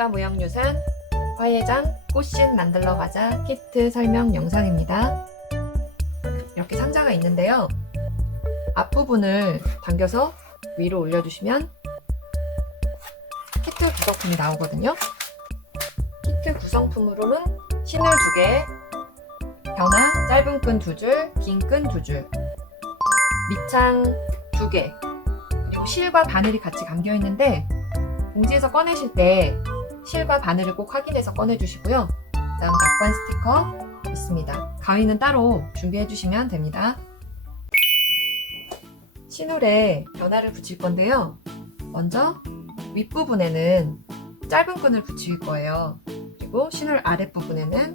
국가 무형유산 화예장 꽃신 만들러 가자 키트 설명 영상입니다. 이렇게 상자가 있는데요. 앞부분을 당겨서 위로 올려주시면 키트 구성품이 나오거든요. 키트 구성품으로는 신을 2개, 변화 짧은 끈 2줄, 긴 끈 2줄, 밑창 2개, 그리고 실과 바늘이 같이 감겨 있는데 봉지에서 꺼내실 때 실과 바늘을 꼭 확인해서 꺼내주시고요. 그다음 낙관 스티커 있습니다. 가위는 따로 준비해 주시면 됩니다. 신울에 변화를 붙일 건데요. 먼저 윗부분에는 짧은 끈을 붙일 거예요. 그리고 신울 아랫부분에는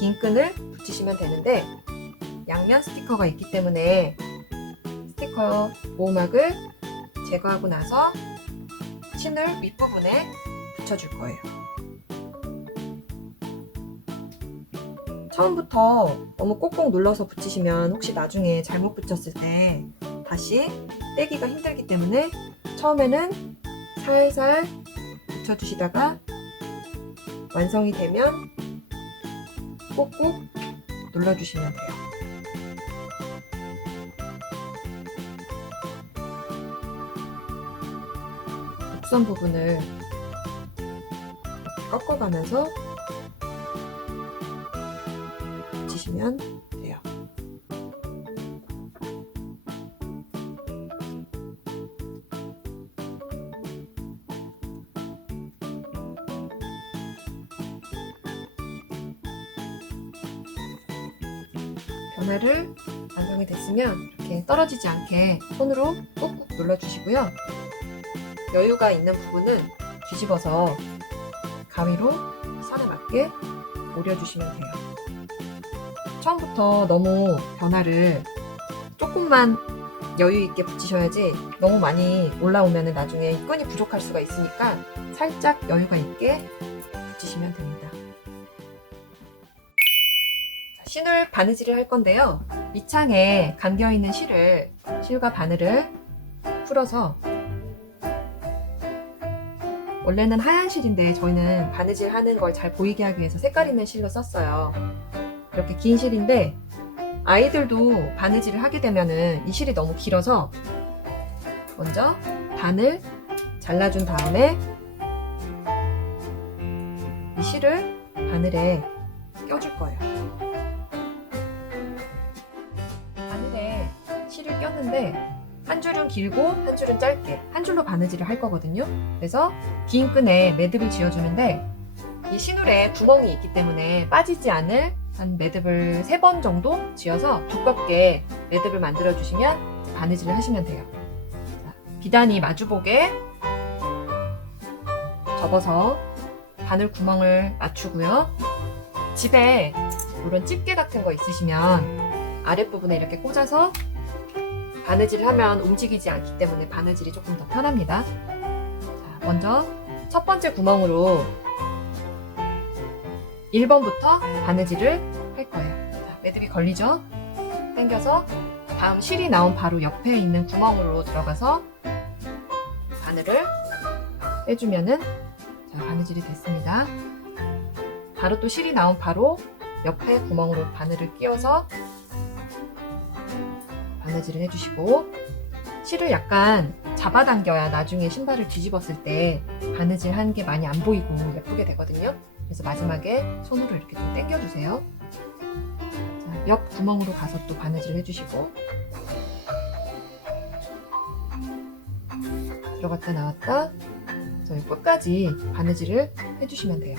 긴 끈을 붙이시면 되는데 양면 스티커가 있기 때문에 스티커 보호막을 제거하고 나서 신울 윗부분에 붙여줄 거예요. 처음부터 너무 꼭꼭 눌러서 붙이시면 혹시 나중에 잘못 붙였을 때 다시 떼기가 힘들기 때문에 처음에는 살살 붙여주시다가 완성이 되면 꼭꼭 눌러주시면 돼요. 곡선 부분을 이렇게 꺾어가면서 붙이시면 돼요. 변화를 완성이 됐으면 이렇게 떨어지지 않게 손으로 꾹꾹 눌러주시고요. 여유가 있는 부분은 뒤집어서 가위로 선에 맞게 오려주시면 돼요. 처음부터 너무 변화를 조금만 여유 있게 붙이셔야지 너무 많이 올라오면 나중에 끈이 부족할 수가 있으니까 살짝 여유가 있게 붙이시면 됩니다. 신울 바느질을 할 건데요. 밑창에 감겨있는 실과 바늘을 풀어서 원래는 하얀 실인데 저희는 바느질 하는 걸 잘 보이게 하기 위해서 색깔 있는 실로 썼어요. 이렇게 긴 실인데 아이들도 바느질을 하게 되면은 이 실이 너무 길어서 먼저 바늘 잘라준 다음에 이 실을 바늘에 껴줄 거예요. 바늘에 실을 꼈는데 한 줄은 길고 한 줄은 짧게 한 줄로 바느질을 할 거거든요. 그래서 긴 끈에 매듭을 지어주는데 이 신울에 구멍이 있기 때문에 빠지지 않을 한 매듭을 3번 정도 지어서 두껍게 매듭을 만들어 주시면 바느질을 하시면 돼요. 자, 비단이 마주보게 접어서 바늘 구멍을 맞추고요. 집에 이런 집게 같은 거 있으시면 아랫부분에 이렇게 꽂아서 바느질을 하면 움직이지 않기 때문에 바느질이 조금 더 편합니다. 자, 먼저 첫 번째 구멍으로 1번부터 바느질을 할 거예요. 자, 매듭이 걸리죠? 당겨서 다음 실이 나온 바로 옆에 있는 구멍으로 들어가서 바늘을 빼주면은 자, 바느질이 됐습니다. 바로 또 실이 나온 바로 옆에 구멍으로 바늘을 끼워서 바느질을 해주시고 실을 약간 잡아당겨야 나중에 신발을 뒤집었을 때 바느질 한 게 많이 안 보이고 예쁘게 되거든요. 그래서 마지막에 손으로 이렇게 좀 당겨주세요. 자, 옆 구멍으로 가서 또 바느질을 해주시고 들어갔다 나왔다 저희 끝까지 바느질을 해주시면 돼요.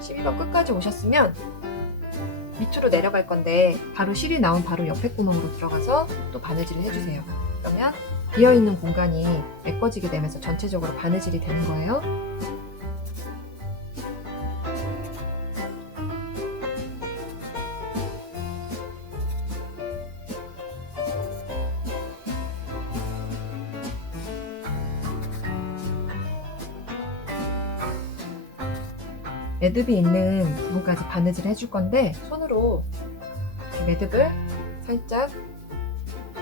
실이가 끝까지 오셨으면 밑으로 내려갈 건데 바로 실이 나온 바로 옆에 구멍으로 들어가서 또 바느질을 해주세요. 그러면 비어있는 공간이 메꿔지게 되면서 전체적으로 바느질이 되는 거예요. 매듭이 있는 부분까지 바느질 해줄 건데 손으로 매듭을 살짝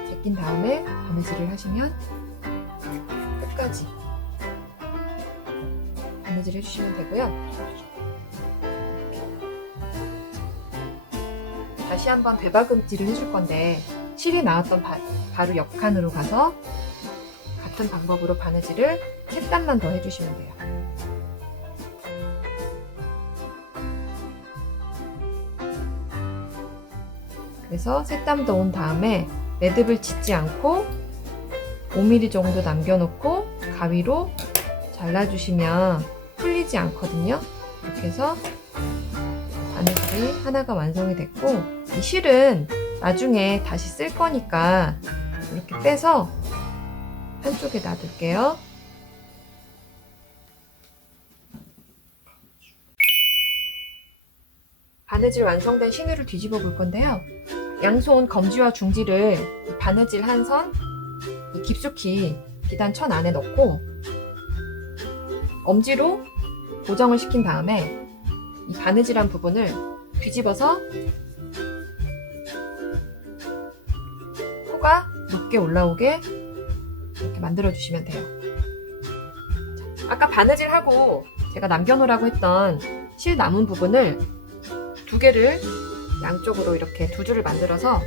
제낀 다음에 바느질을 하시면 끝까지 바느질 해주시면 되고요. 다시 한번 대바금질을 해줄 건데 실이 나왔던 바로 옆칸으로 가서 같은 방법으로 바느질을 3단만 더 해주시면 돼요. 그래서 3단 더 온 다음에 매듭을 짓지 않고 5mm 정도 남겨놓고 가위로 잘라주시면 풀리지 않거든요. 이렇게 해서 바느질이 하나가 완성이 됐고, 이 실은 나중에 다시 쓸 거니까 이렇게 빼서 한쪽에 놔둘게요. 바느질 완성된 신호를 뒤집어 볼 건데요. 양손 검지와 중지를 바느질 한 선 깊숙이 비단 천 안에 넣고 엄지로 고정을 시킨 다음에 이 바느질한 부분을 뒤집어서 코가 높게 올라오게 이렇게 만들어 주시면 돼요. 아까 바느질하고 제가 남겨놓으라고 했던 실 남은 부분을 2개를 양쪽으로 이렇게 2줄을 만들어서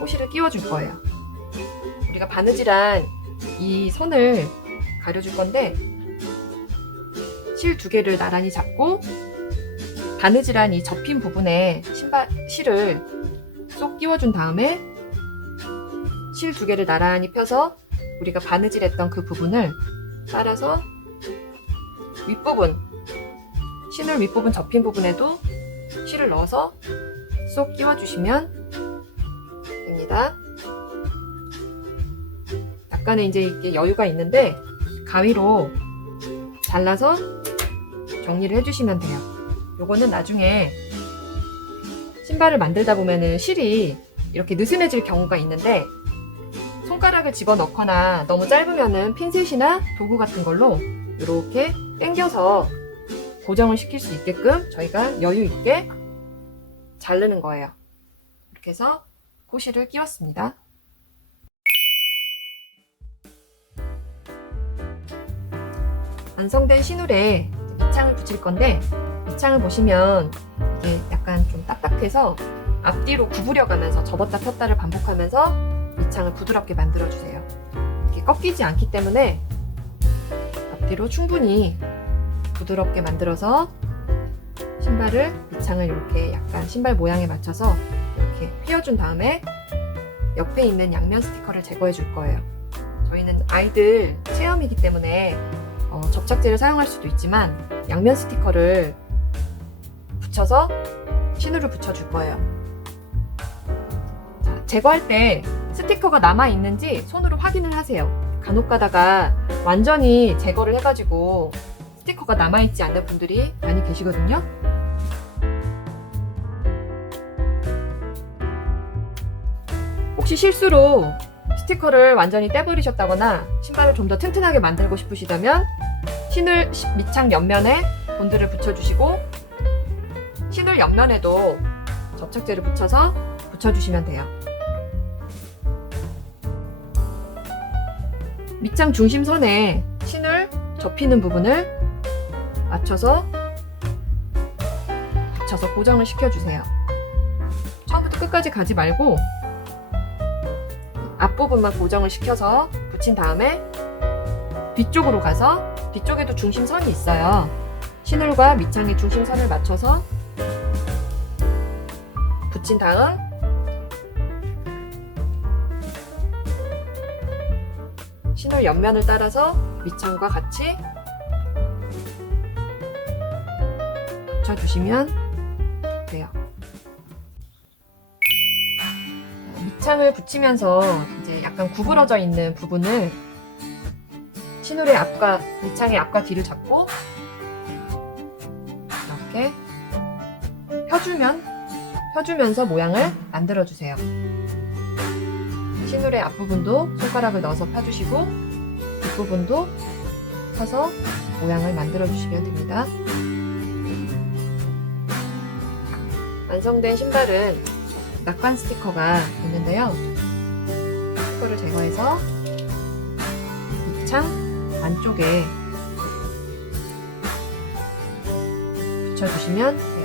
호실을 끼워줄 거예요. 우리가 바느질한 이 선을 가려줄 건데 실 2개를 나란히 잡고 바느질한 이 접힌 부분에 실을 쏙 끼워준 다음에 실 2개를 나란히 펴서 우리가 바느질했던 그 부분을 따라서 윗부분, 신을 윗부분 접힌 부분에도 실을 넣어서 쏙 끼워주시면 됩니다. 약간의 이제 이게 여유가 있는데 가위로 잘라서 정리를 해주시면 돼요. 요거는 나중에 신발을 만들다 보면은 실이 이렇게 느슨해질 경우가 있는데 손가락을 집어넣거나 너무 짧으면은 핀셋이나 도구 같은 걸로 이렇게 당겨서 고정을 시킬 수 있게끔 저희가 여유 있게 자르는 거예요. 이렇게 해서 코실을 끼웠습니다. 완성된 신울에 밑창을 붙일 건데 밑창을 보시면 이게 약간 좀 딱딱해서 앞뒤로 구부려 가면서 접었다 폈다를 반복하면서 밑창을 부드럽게 만들어 주세요. 이게 꺾이지 않기 때문에 앞뒤로 충분히 부드럽게 만들어서 신발을 밑창을 이렇게 약간 신발 모양에 맞춰서 이렇게 휘어준 다음에 옆에 있는 양면 스티커를 제거해 줄 거예요. 저희는 아이들 체험이기 때문에 접착제를 사용할 수도 있지만 양면 스티커를 붙여서 신호를 붙여줄 거예요. 자, 제거할 때 스티커가 남아있는지 손으로 확인을 하세요. 간혹 가다가 완전히 제거를 해가지고 스티커가 남아있지 않는 분들이 많이 계시거든요. 혹시 실수로 스티커를 완전히 떼버리셨다거나 신발을 좀 더 튼튼하게 만들고 싶으시다면 신을 밑창 옆면에 본드를 붙여주시고 신을 옆면에도 접착제를 붙여서 붙여주시면 돼요. 밑창 중심선에 신을 접히는 부분을 맞춰서 붙여서 고정을 시켜주세요. 처음부터 끝까지 가지 말고 앞부분만 고정을 시켜서 붙인 다음에 뒤쪽으로 가서 뒤쪽에도 중심선이 있어요. 신울과 밑창의 중심선을 맞춰서 붙인 다음 신울 옆면을 따라서 밑창과 같이 붙여주시면 돼요. 밑창을 붙이면서 이제 약간 구부러져 있는 부분을 신울의 앞과 밑창의 앞과 뒤를 잡고 이렇게 펴주면서 모양을 만들어주세요. 신울의 앞부분도 손가락을 넣어서 펴주시고 뒷부분도 펴서 모양을 만들어주시면 됩니다. 완성된 신발은 낙관 스티커가 있는데요. 스티커를 제거해서 밑창 안쪽에 붙여주시면